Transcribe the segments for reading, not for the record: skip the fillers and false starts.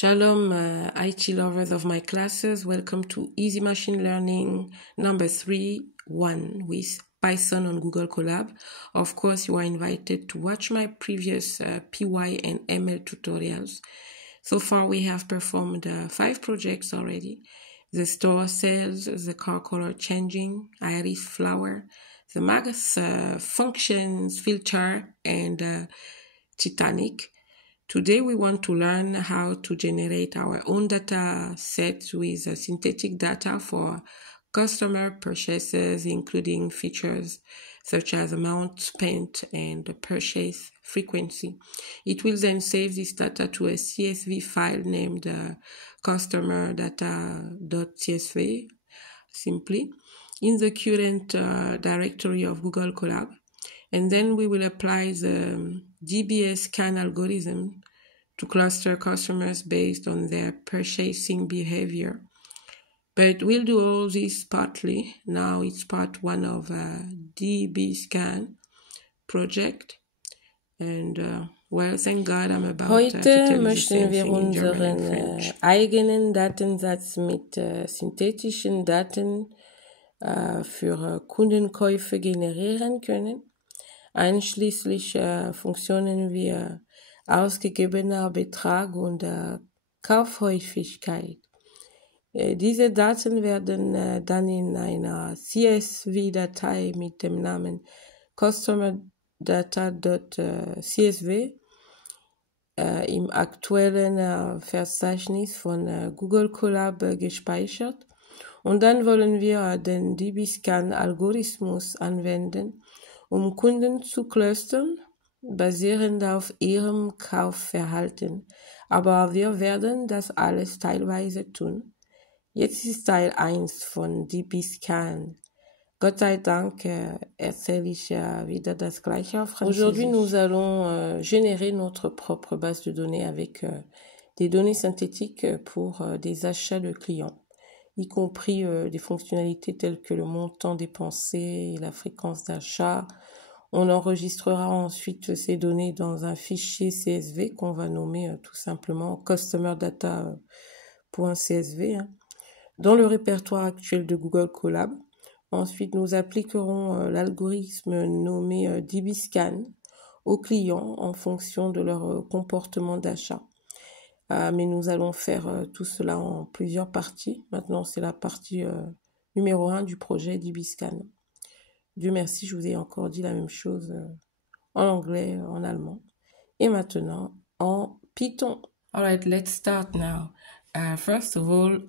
Shalom IT lovers of my classes, welcome to Easy Machine Learning number 3.1 with Python on Google Colab. Of course, you are invited to watch my previous PY and ML tutorials. So far, we have performed 5 projects already. The store sales, the CarColorChanging, IrisFlower, the Max Functions Filter and Titanic. Today we want to learn how to generate our own data set with synthetic data for customer purchases, including features such as amount spent and purchase frequency. It will then save this data to a CSV file named customer data.csv simply in the current directory of Google Colab. And then we will apply the DBSCAN algorithm to cluster customers based on their purchasing behavior. But we'll do all this partly. Now it's part 1 of DBSCAN project. And well, thank God I'm about to tell you the same thing in German and French. Eigenen Datensatz mit synthetischen Daten für Kundenkäufe generieren können. Einschließlich Funktionen wie ausgegebener Betrag und Kaufhäufigkeit. Diese Daten werden dann in einer CSV-Datei mit dem Namen customerdata.csv im aktuellen Verzeichnis von Google Colab gespeichert. Und dann wollen wir den DBSCAN-Algorithmus anwenden, um Kunden zu clustern, basierend auf ihrem Kaufverhalten. Aber wir werden das alles teilweise tun. Jetzt ist Teil 1 von DBSCAN. Gott sei Dank erzähle ich wieder das Gleiche auf Französisch. Aujourd'hui, nous allons générer notre propre base de données avec des données synthétiques pour des achats de clients, y compris des fonctionnalités telles que le montant dépensé et la fréquence d'achat. On enregistrera ensuite ces données dans un fichier CSV qu'on va nommer tout simplement customerdata.csv dans le répertoire actuel de Google Colab. Ensuite, nous appliquerons l'algorithme nommé DBSCAN aux clients en fonction de leur comportement d'achat. Mais nous allons faire tout cela en plusieurs parties. Maintenant, c'est la partie numéro 1 du projet DBSCAN. Dieu merci, je vous ai encore dit la même chose en anglais, en allemand. Et maintenant, en Python. All right, let's start now. First of all,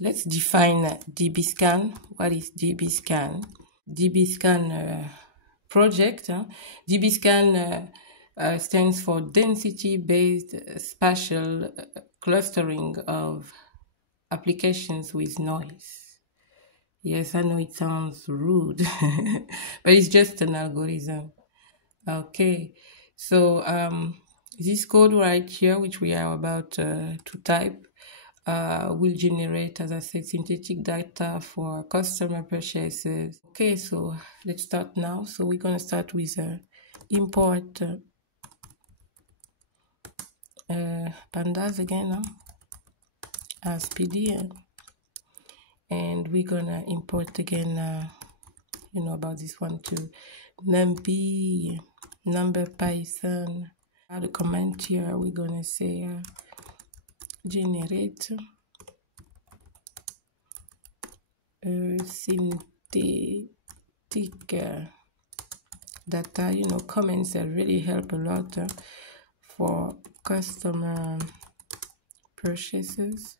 let's define DBSCAN. What is DBSCAN? DBSCAN project. DBSCAN stands for Density-Based Spatial Clustering of Applications with Noise. Yes, I know it sounds rude, but it's just an algorithm. Okay, so this code right here, which we are about to type, will generate, as I said, synthetic data for customer purchases. Okay, so let's start now. So we're going to start with import pandas again as PD. And we're gonna import again, you know about this one too, numpy, number Python. The comment here, we're gonna say generate synthetic data. You know, comments that really help a lot for customer purchases.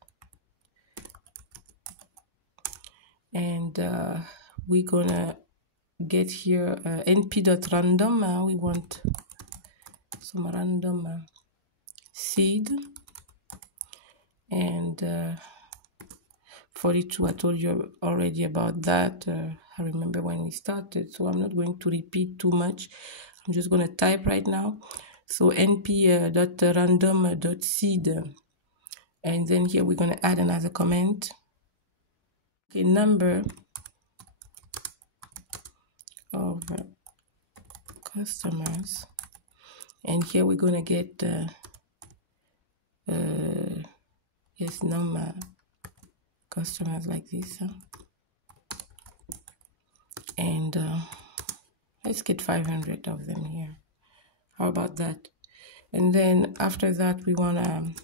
And we're gonna get here np.random. We want some random seed, and 42, I told you already about that. I remember when we started, so I'm not going to repeat too much. I'm just gonna type right now. So np.random.seed, and then here we're gonna add another comment. Okay, number of customers, and here we're going to get yes, num customers like this, and let's get 500 of them here. How about that? And then after that, we want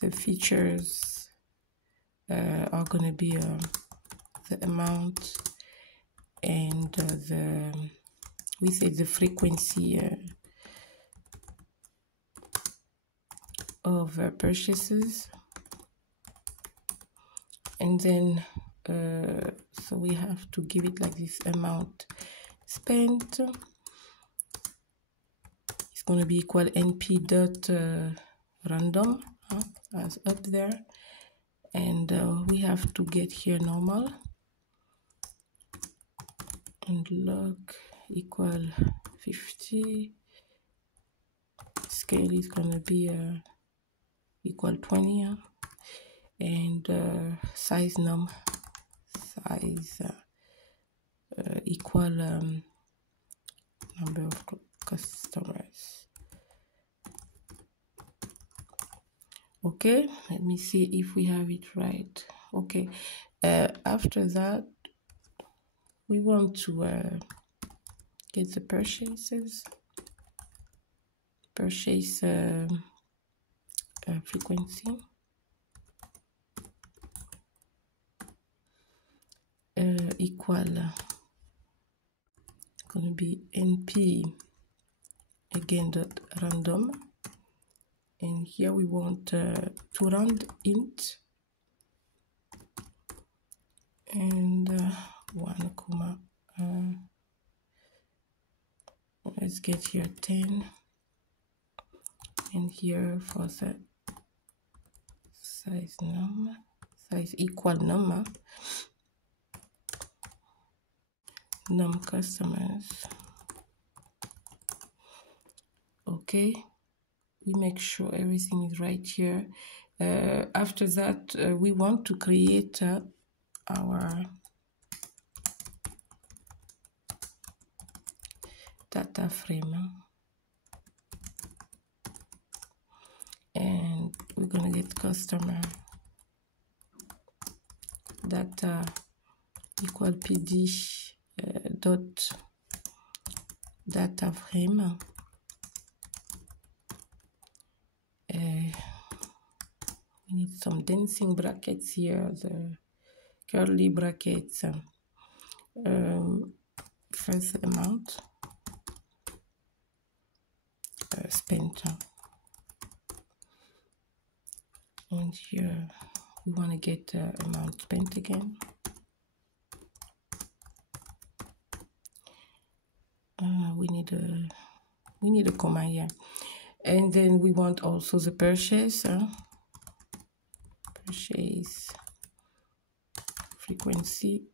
the features are going to be the amount and we say the frequency of purchases. And then so we have to give it like this: amount spent is going to be equal np dot random as up there, and we have to get here normal, and log equal 50. Scale is going to be equal 20, and size num size equal number of customers. Okay, let me see if we have it right. Okay, after that we want to get the purchase frequency equal going to be np again dot random, and here we want to round int and 1 comma let's get here 10, and here for the size num size equal num customers. Okay, we make sure everything is right here. After that we want to create our data frame, and we're going to get customer data equal pd dot data frame. We need some dancing brackets here, the curly brackets. First amount spent, and here we want to get amount spent again. We need a comma here, and then we want also the purchase frequency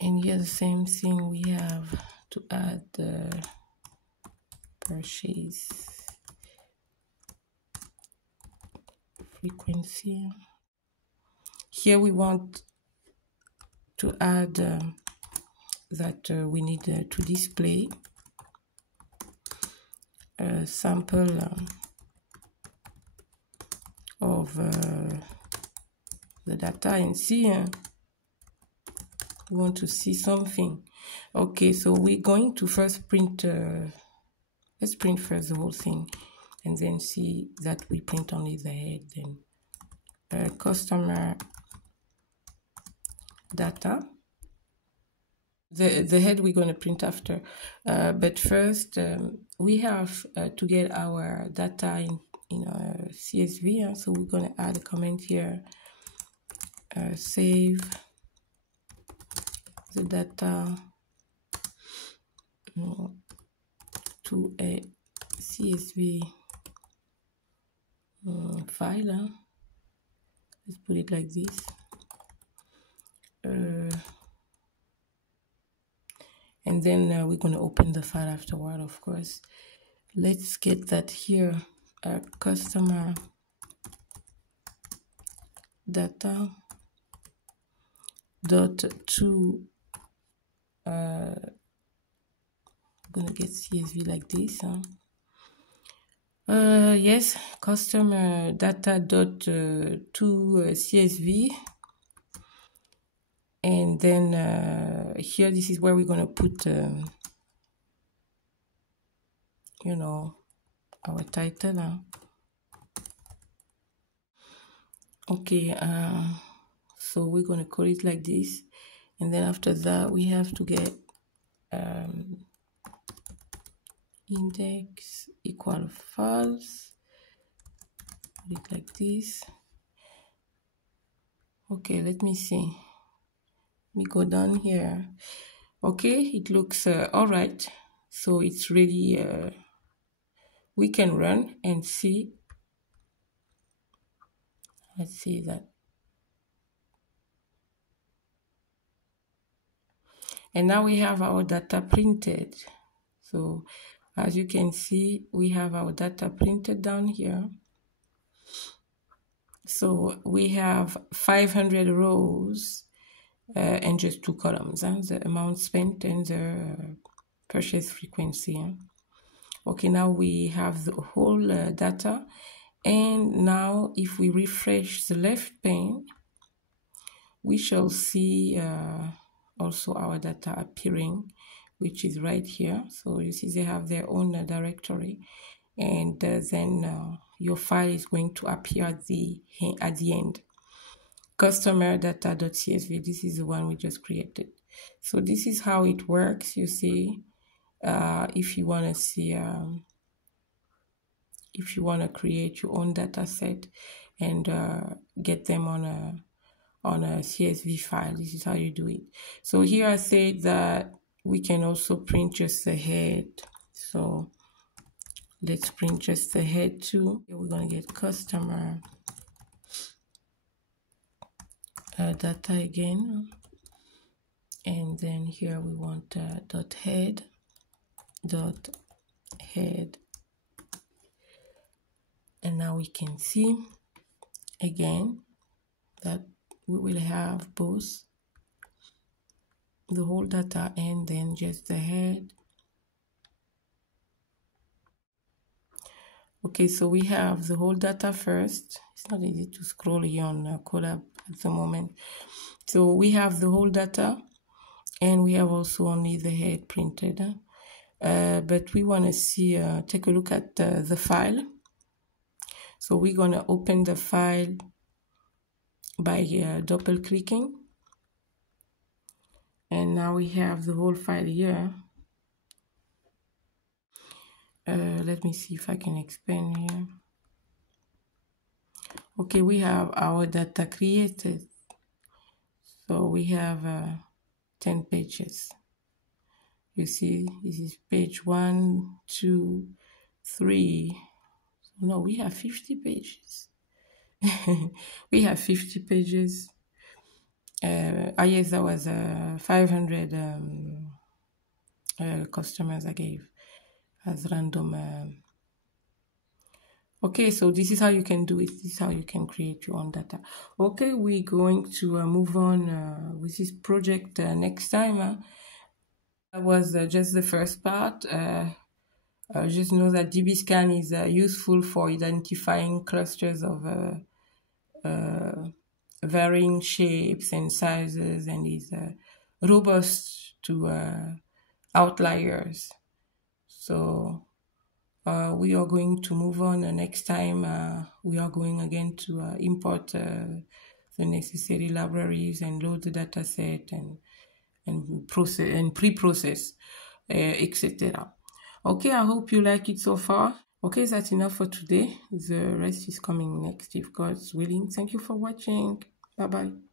and here the same thing, we have to add the purchase frequency. Here we want to add that we need to display a sample of the data and see we want to see something. Okay, so we're going to first print let's print first the whole thing and then see that we print only the head. Then customer data, the head we're going to print after, but first we have to get our data in a CSV, so we're going to add a comment here, save the data to a CSV file. Let's put it like this. And then we're going to open the file afterward, of course. Let's get that here, customer data dot to I'm gonna get CSV like this. Yes, customer data dot to CSV, and then here this is where we're gonna put you know, our title. Okay, so we're gonna call it like this, and then after that we have to get index equal false. Put it like this. Okay, let me see. We go down here. Okay, it looks all right. So it's ready. We can run and see. Let's see that. And now we have our data printed. So as you can see, we have our data printed down here. So we have 500 rows and just 2 columns, the amount spent and the purchase frequency. Okay, now we have the whole data. And now if we refresh the left pane, we shall see also our data appearing, which is right here. So you see they have their own directory, and then your file is going to appear at the end. Customer data.csv, this is the one we just created. So this is how it works. You see, if you want to see, if you want to create your own data set and get them on a CSV file, this is how you do it. So here I said that we can also print just the head. So let's print just the head too. Here we're going to get customer data again. And then here we want head. And now we can see again that we will have both the whole data and then just the head. Okay, so we have the whole data first. It's not easy to scroll here on Colab at the moment. So we have the whole data, and we have also only the head printed. But we want to see, take a look at the file. So we're going to open the file by double clicking. And now we have the whole file here. Let me see if I can expand here. Okay, we have our data created. So we have 10 pages. You see, this is page 1, 2, 3. No, we have 50 pages. We have 50 pages. Yes, that was 500 customers I gave as random. Okay, so this is how you can do it. This is how you can create your own data. Okay, we're going to move on with this project next time. That was just the first part. Just know that DBSCAN is useful for identifying clusters of varying shapes and sizes, and is robust to outliers. So we are going to move on next time. We are going again to import the necessary libraries and load the data set and process and pre-process, etc. Okay, I hope you like it so far. Okay, that's enough for today. The rest is coming next if God's willing. Thank you for watching. Bye-bye.